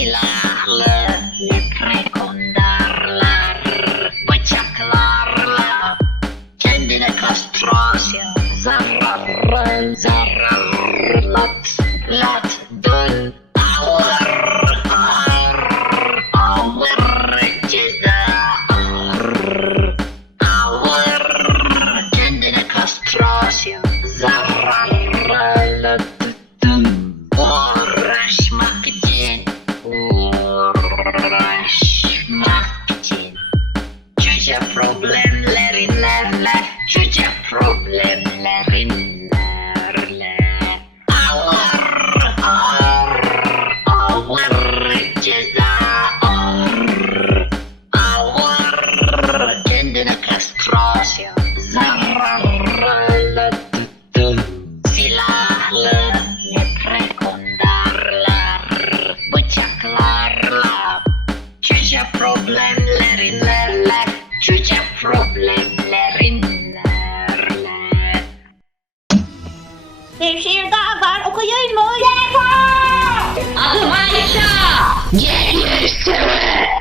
silahlı metre kondarlar, bıçaklarla kendine kastrasyon, zarar, zararlat, lat, dön, ağır, ağır, ağır, ceza, ağır, ağır, kendine kastrasyon, zararlat, dön, uğraşmak için, çöze problemlerinle, çöze problemlerinle, ağır, ağır, ağır, ceza, ağır, ağır, kendine kastrasyon, zararlı, silahlı, metre kondarlar, bıçaklarla, çöze problemlerinle, çöze problemlerinle. Bir şiir daha var, okuyayım mı? Adım Ayşe. Gelirse.